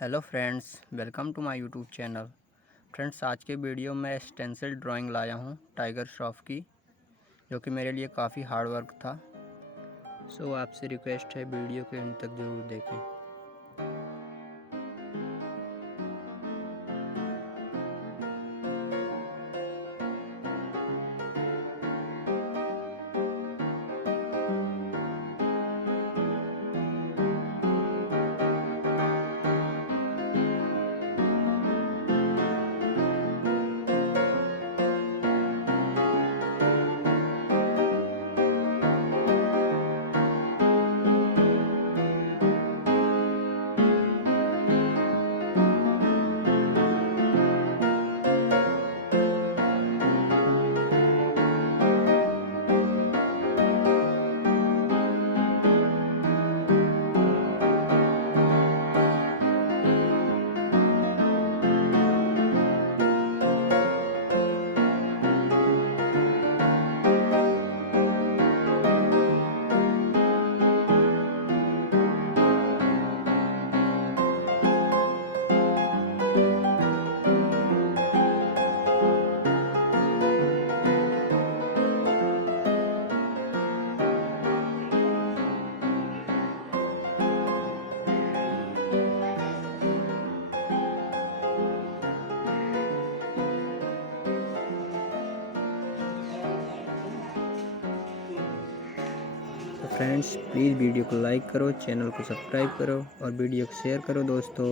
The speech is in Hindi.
Hello friends, welcome to my YouTube channel. Friends, आज के वीडियो में स्टेंसिल ड्राइंग लाया हूँ टाइगर श्रॉफ की, जो कि मेरे लिए काफ़ी हार्ड वर्क था। सो आपसे रिक्वेस्ट है वीडियो के अंत तक ज़रूर देखें। तो फ्रेंड्स, प्लीज़ वीडियो को लाइक करो, चैनल को सब्सक्राइब करो और वीडियो को शेयर करो दोस्तों।